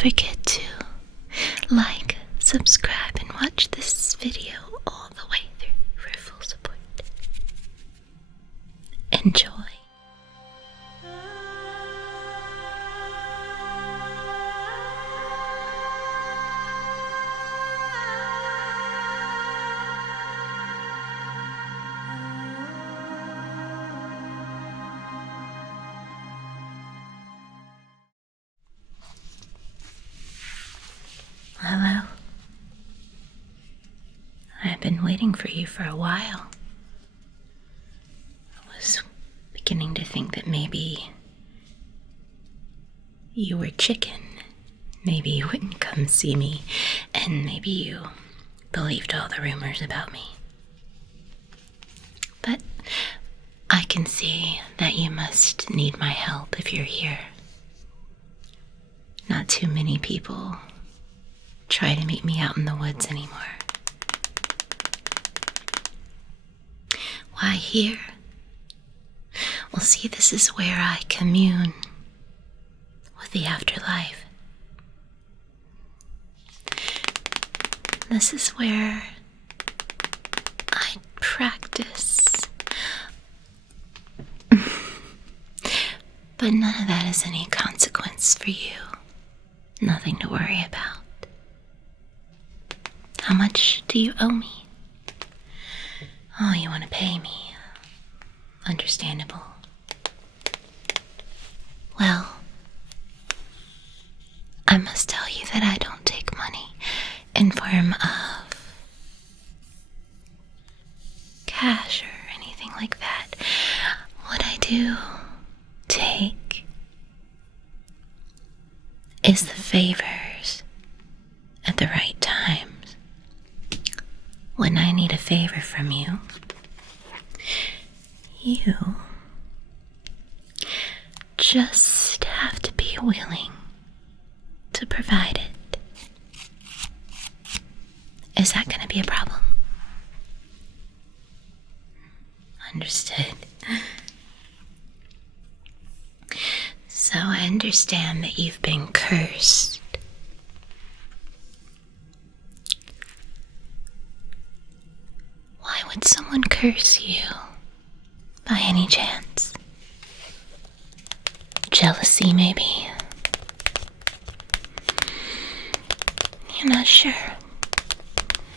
forget to like, subscribe, and watch this video all the way through for full support. Enjoy. Hello. I've been waiting for you for a while. I was beginning to think that maybe you were chicken. Maybe you wouldn't come see me, and maybe you believed all the rumors about me. But I can see that you must need my help if you're here. Not too many people try to meet me out in the woods anymore. Why here? Well, see, this is where I commune with the afterlife. This is where I practice. But none of that is any consequence for you. Nothing to worry about. How much do you owe me? Oh, you want to pay me. Understandable. Well, I must tell you that I don't take money in form of cash or anything like that. What I do take is the favors at the right times. When I need a favor from you, you just have to be willing to provide it. Is that going to be a problem? Understood. So I understand that you've been cursed. Why would someone curse you? By any chance? Jealousy, maybe? You're not sure?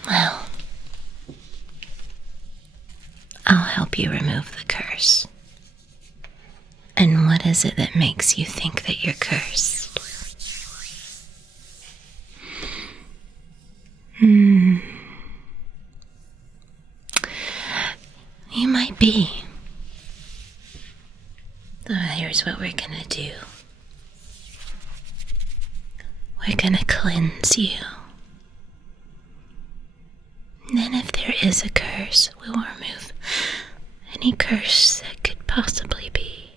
Well, I'll help you remove the curse. And what is it that makes you think that you're cursed? You might be. So here's what we're gonna do. We're gonna cleanse you. And then if there is a curse, we will remove any curse that could possibly be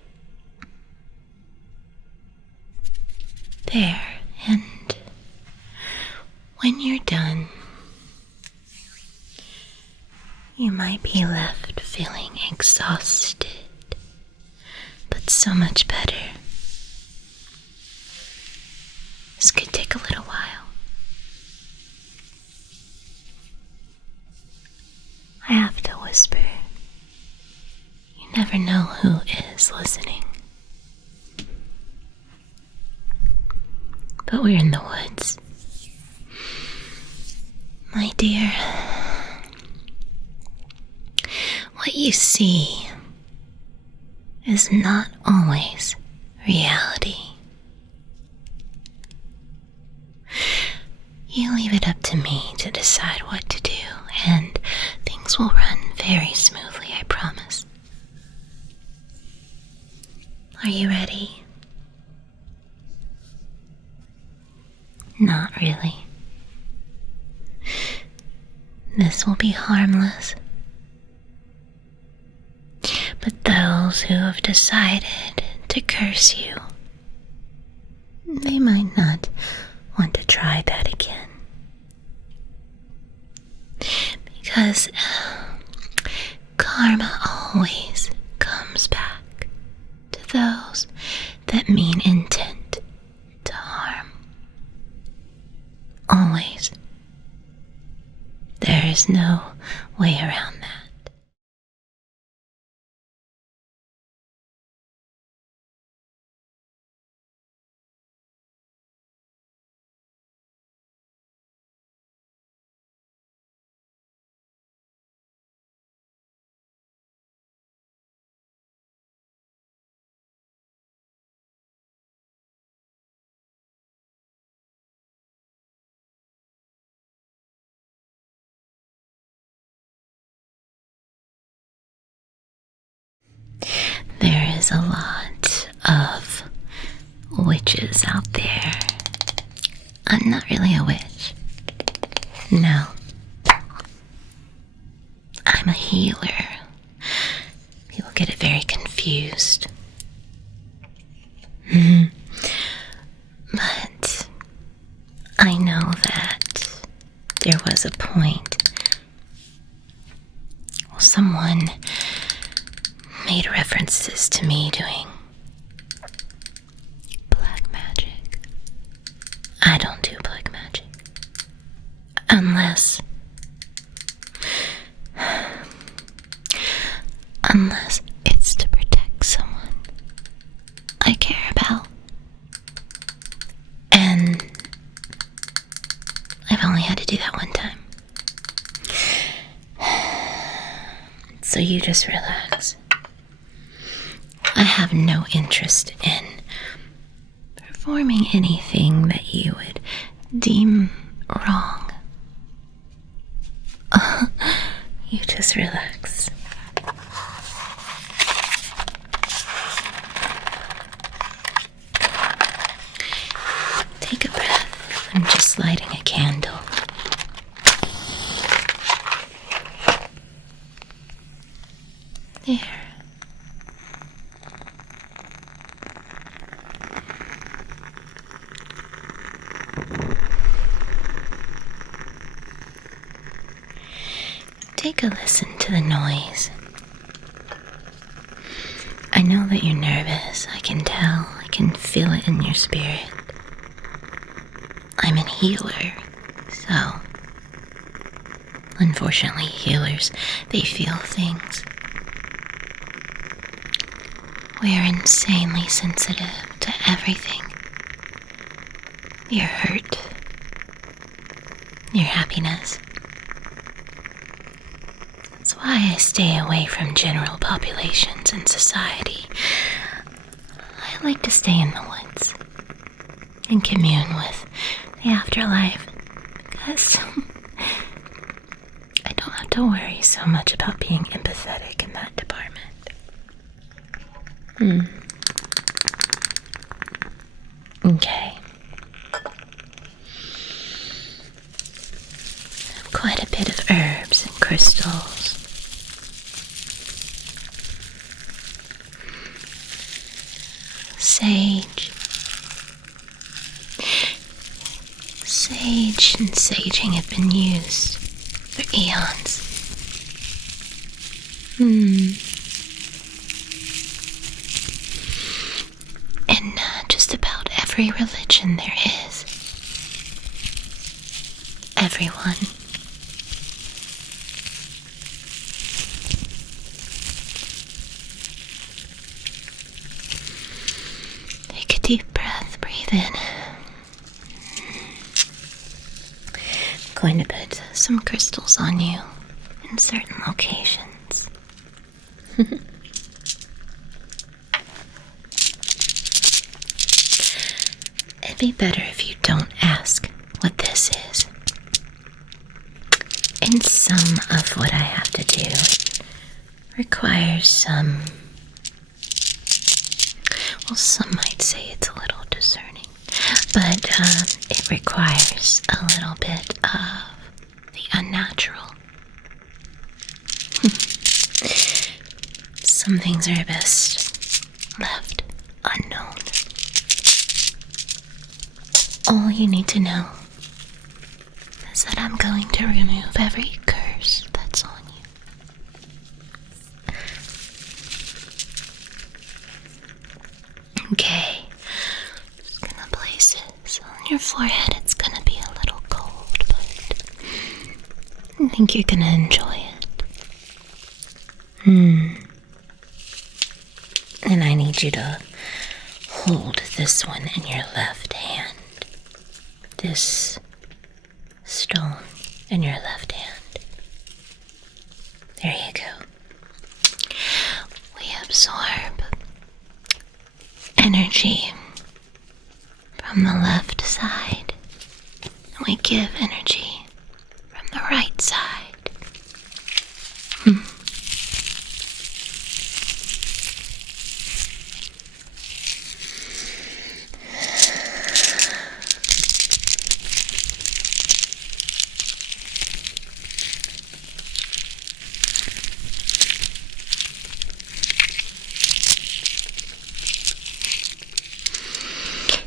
there. And when you're done, you might be left feeling exhausted, but so much better. This could take a little while. I have to whisper. You never know who is listening. But we're in the woods. My dear, what you see is not always reality. You leave it up to me to decide what to do, and things will run very smoothly, I promise. Are you ready? Not really. This will be harmless. But those who have decided to curse you, they might not want to try that again. Because karma always comes back to those that mean intent to harm. There's no way around that. There is a lot of witches out there. I'm not really a witch. No. I'm a healer. People get it very confused. But I know that there was a point where someone made references to me doing black magic. I don't do black magic. Unless it's to protect someone I care about. And I've only had to do that one time. So you just relax. I have no interest in performing anything that you would deem wrong. You just relax. Take a breath. I'm just lighting a candle. There. Take a listen to the noise. I know that you're nervous. I can tell. I can feel it in your spirit. I'm a healer, so unfortunately healers, they feel things. We are insanely sensitive to everything. Your hurt, your happiness. That's why I stay away from general populations in society. I like to stay in the woods and commune with the afterlife because I don't have to worry so much about being empathetic in that department. Okay. Quite a bit of herbs and crystals. Sage. Sage and saging have been used for eons. In just about every religion there is. Everyone. Take a deep breath, breathe in. I'm going to put some crystals on you in certain locations. It'd be better if you don't ask what this is. And some of what I have to do requires some, well, some might say it's a little discerning, but it requires a little bit of the unnatural. Some things are best left unknown. All you need to know is that I'm going to remove every curse that's on you. Okay, just gonna place this on your forehead. It's gonna be a little cold, but think you're gonna enjoy it. And I need you to hold this one in your left hand. This stone in your left hand. There you go. We absorb energy from the left side, and we give energy from the right side.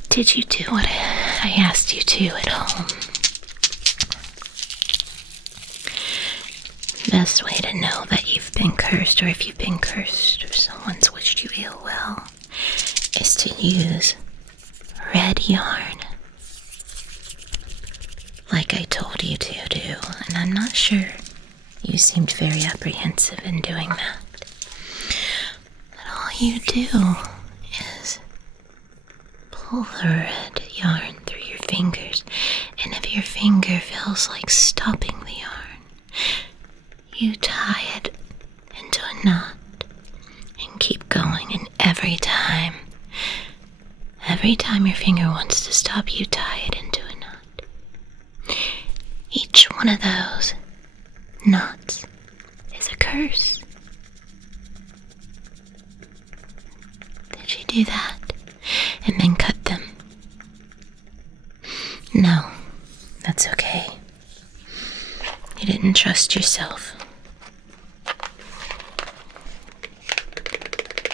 Did you do what I asked you to at home? Best way to know that you've been cursed, or if you've been cursed, or someone's wished you ill well, is to use red yarn, like I told you to do. And I'm not sure, you seemed very apprehensive in doing that. But all you do is pull the red yarn through your fingers, and if your finger feels like stopping the yarn, you tie it into a knot and keep going. And every time your finger wants to stop, you tie it into a knot. Each one of those knots is a curse. Did you do that? And then cut them? No, that's okay. You didn't trust yourself.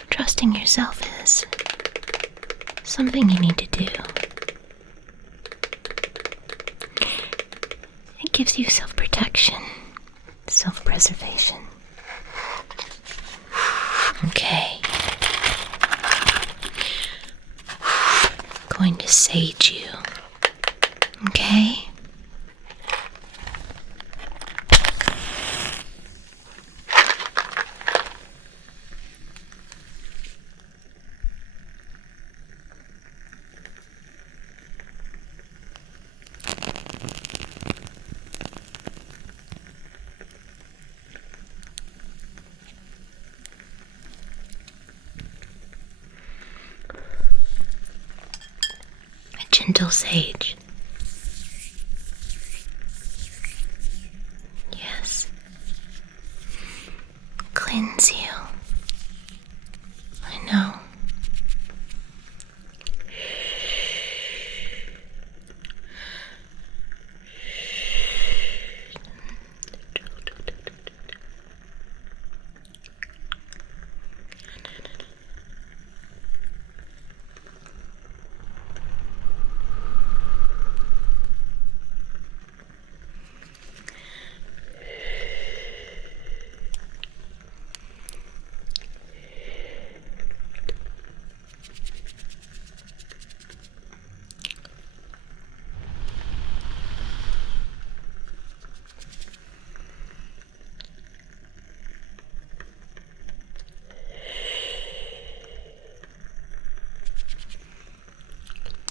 Trusting yourself is something you need to do. It gives you self-protection, self-preservation. Okay. Going to sage you. Okay? Gentle sage. Yes. Cleanse you. I know.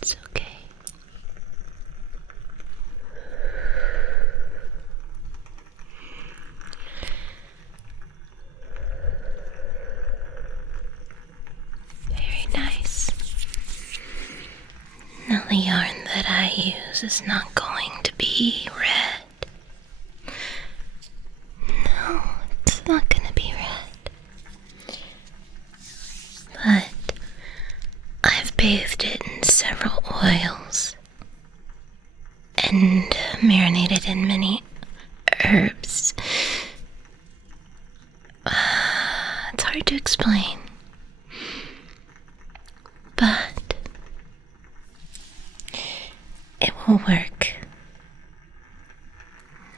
It's okay. Very nice. Now the yarn that I use is not going to be red. No, it's not going to be red. But I've bathed it in several oils and marinated in many herbs. It's hard to explain, but it will work.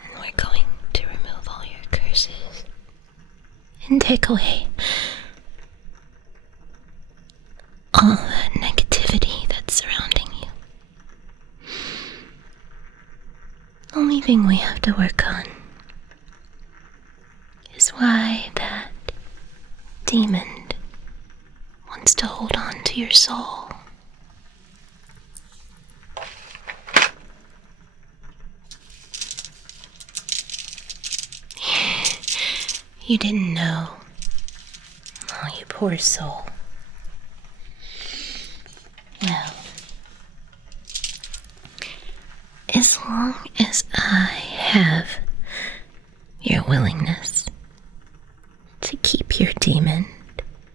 And we're going to remove all your curses and take away all that negativity that's surrounding you. The only thing we have to work on wants to hold on to your soul. You didn't know. Oh, you poor soul. Well, as long as I have your willingness to keep your demon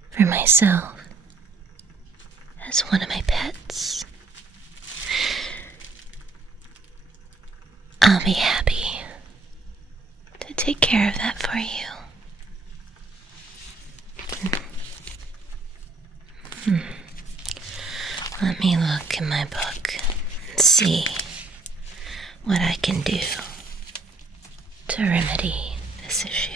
for myself as one of my pets, I'll be happy to take care of that for you. Let me look in my book and see what I can do to remedy this issue.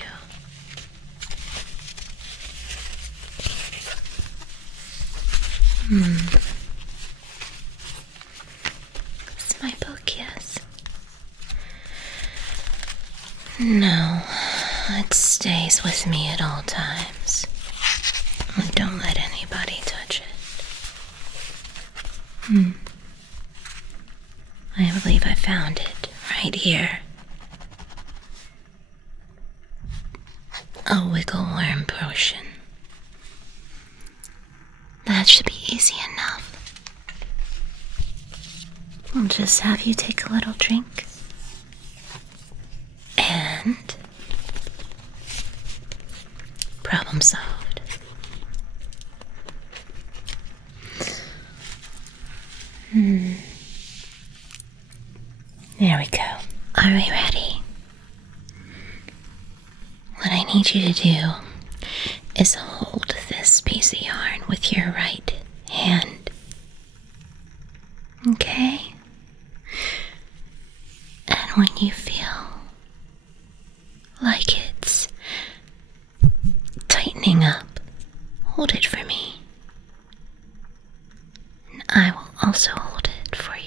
It's my book, yes. No, it stays with me at all times. Don't let anybody touch it. I believe I found it right here. A wiggle worm potion. That should be easy enough. I'll just have you take a little drink. And problem solved. There we go. Are we ready? What I need you to do is hold this piece of yarn with your right hand. Okay? And when you feel like it's tightening up, hold it for me. And I will also hold it for you.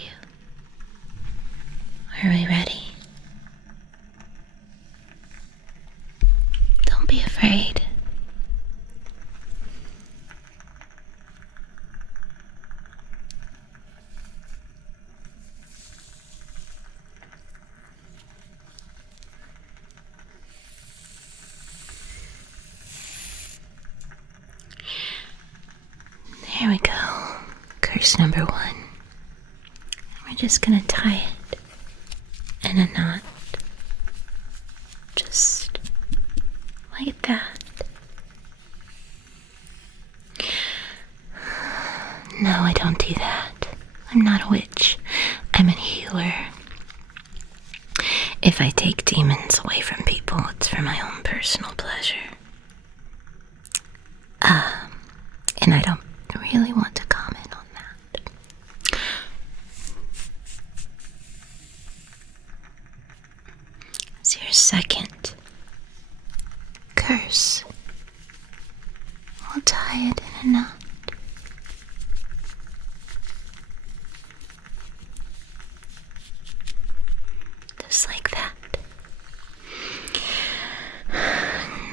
Are we ready? Don't be afraid. There we go. Curse number 1. We're just gonna tie it in a knot. Just like that. No, I don't do that. I'm not a witch. I'm a healer. If I take demons away from people, it's for my own personal pleasure. And I don't really want to comment on that. It's your second curse. I'll tie it in a knot. Just like that.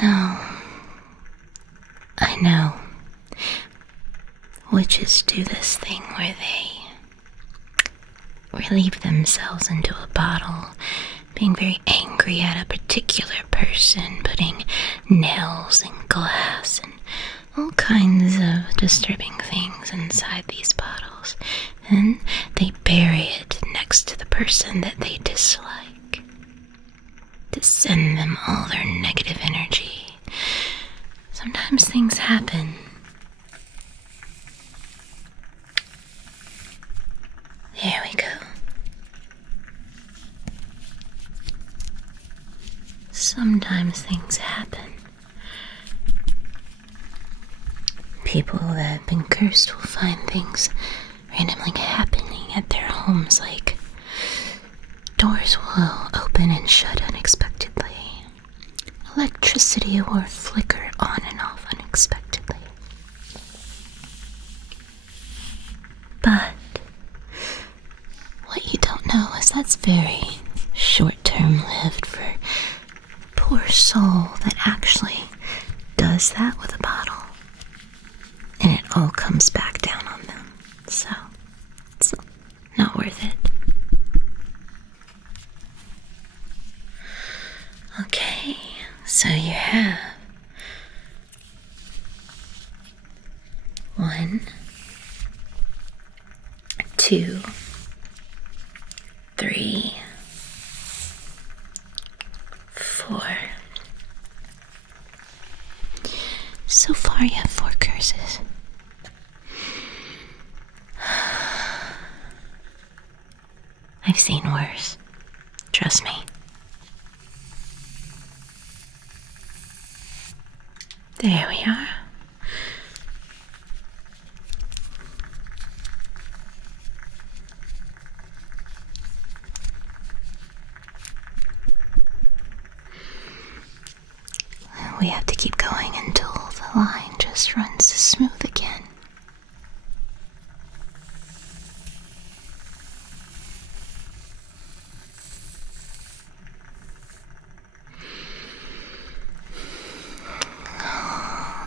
No. I know. Witches do this thing where they relieve themselves into a bottle, being very angry at a particular person, putting nails and glass and all kinds of disturbing things inside these bottles. Then they bury it next to the person that they dislike to send them all their negative energy. Sometimes things happen. There we go. Sometimes things happen. People that have been cursed will find things randomly happening at their homes, like doors will open and shut unexpectedly. Electricity will flicker on and off unexpectedly. But what you don't know is that's very short-term lived for a poor soul that actually does that with a bottle. And it evil comes back down on them. So, it's not worth it. Okay, so you have 1, 2, 3, 4. So far you have 4 curses. I've seen worse. Trust me. There we are. We have to keep going until the line just runs smooth again.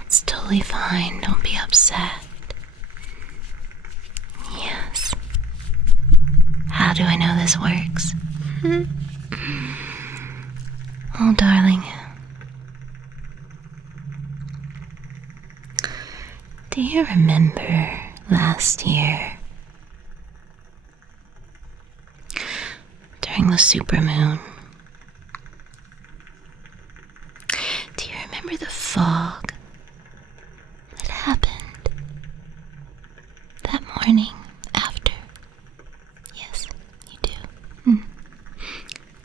It's totally fine. Don't be upset. Yes. How do I know this works? Oh, darling. Do you remember last year? During the supermoon? Do you remember the fog that happened that morning after? Yes, you do.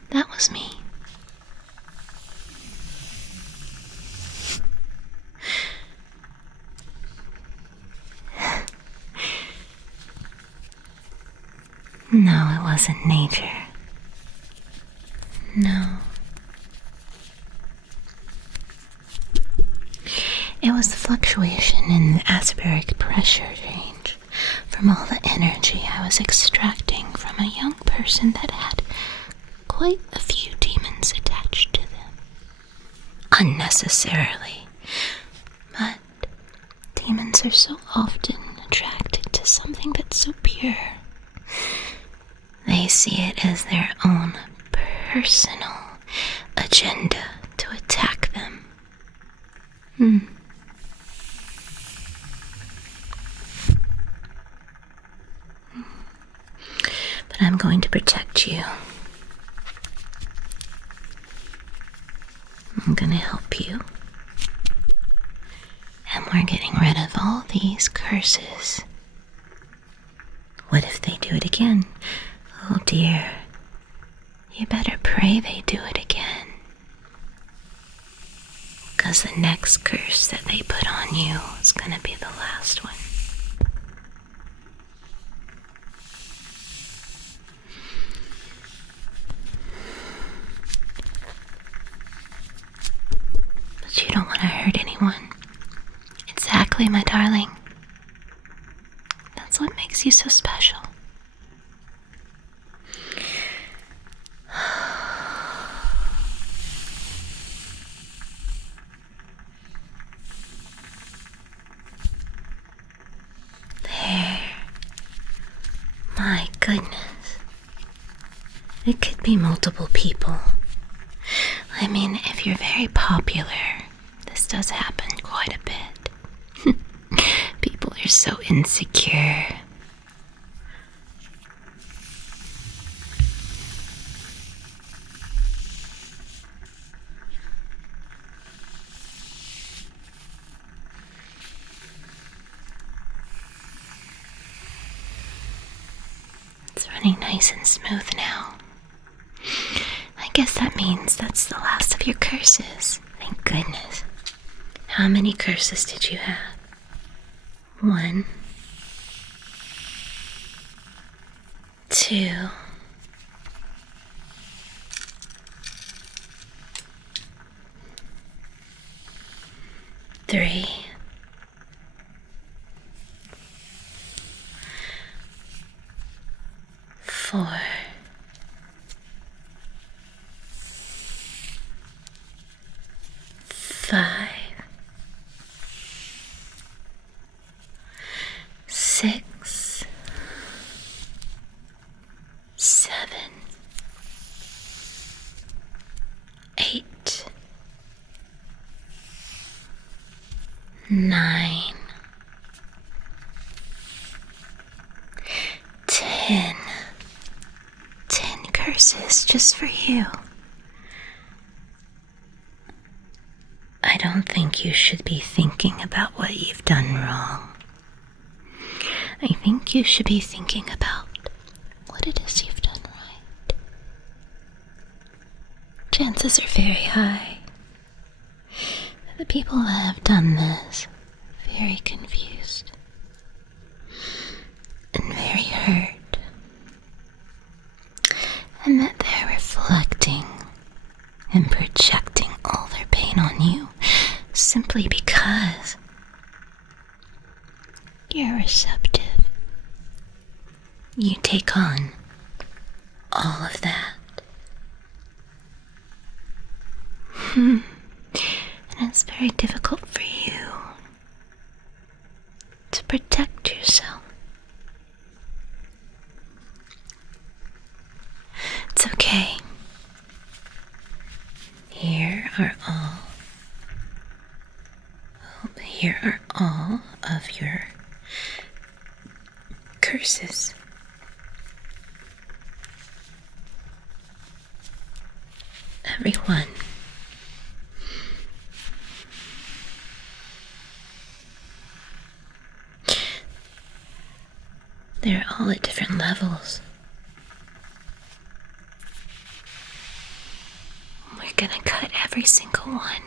That was me. No, it wasn't nature. No. It was the fluctuation in the atmospheric pressure change from all the energy I was extracting from a young person that had quite a few demons attached to them. Unnecessarily. But demons are so often attracted to something that's so pure. They see it as their own personal agenda to attack them. But I'm going to protect you. I'm going to help you. And we're getting rid of all these curses. What if they do it again? Oh dear. You better pray they do it again. Because the next curse that they put on you is going to be the last one. But you don't want to hurt anyone. Exactly, my darling. That's what makes you so special. There. My goodness. It could be multiple people. I mean, if you're very popular, this does happen quite a bit. People are so insecure. It's running nice and smooth now. I guess that means that's the last of your curses. Thank goodness. How many curses did you have? 1, 2, 3, 4, 5, 6, 7, 8, 9, 10. 10 curses just for you. I don't think you should be thinking about what you've done wrong. I think you should be thinking about what it is you've done right. Chances are very high that the people that have done this are very confused and very hurt, and that they're reflecting and projecting all their pain on you simply because you're receptive. You take on all of that. And it's very difficult for you to protect yourself. It's okay. Here are all of your curses. Everyone. They're all at different levels. We're gonna cut every single one.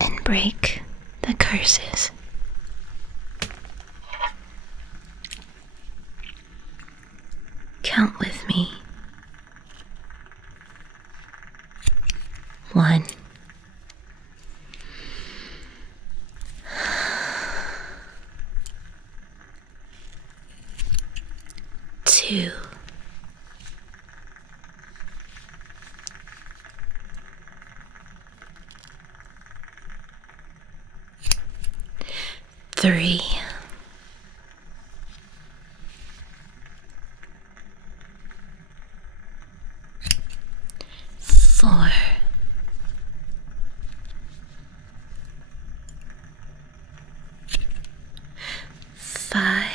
And break the curses. Count with me. 1, 2, 3, 4, 5,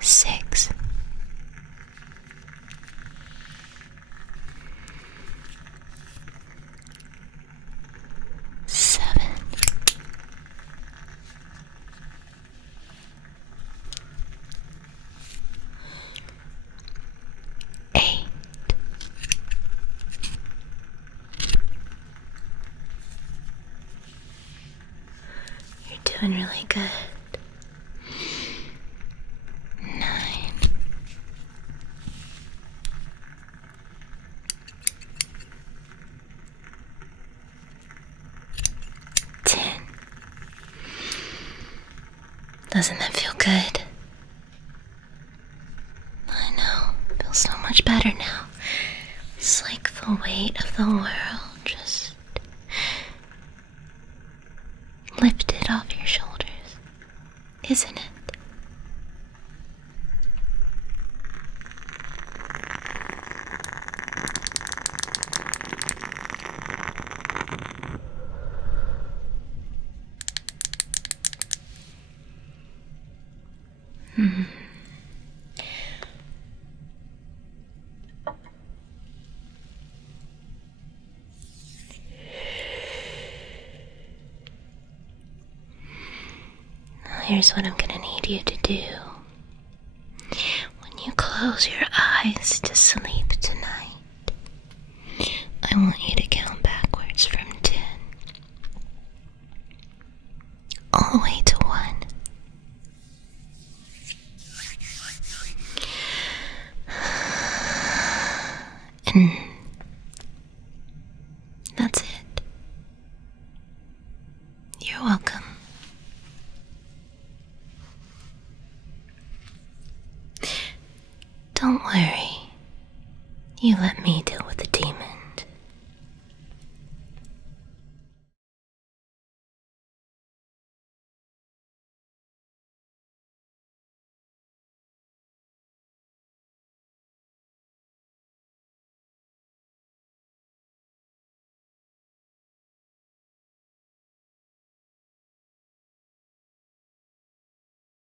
6, 7, 8, 'You're doing really good. 9, 10. Doesn't that feel good? I know. It feels so much better now. It's like the weight of the world just lifted off your shoulders, isn't it? Now here's what I'm gonna need you to do. When you close your eyes to sleep tonight, I want you to count backwards from 10 all the way to 1. And that's it. You're welcome. Don't worry. You let me do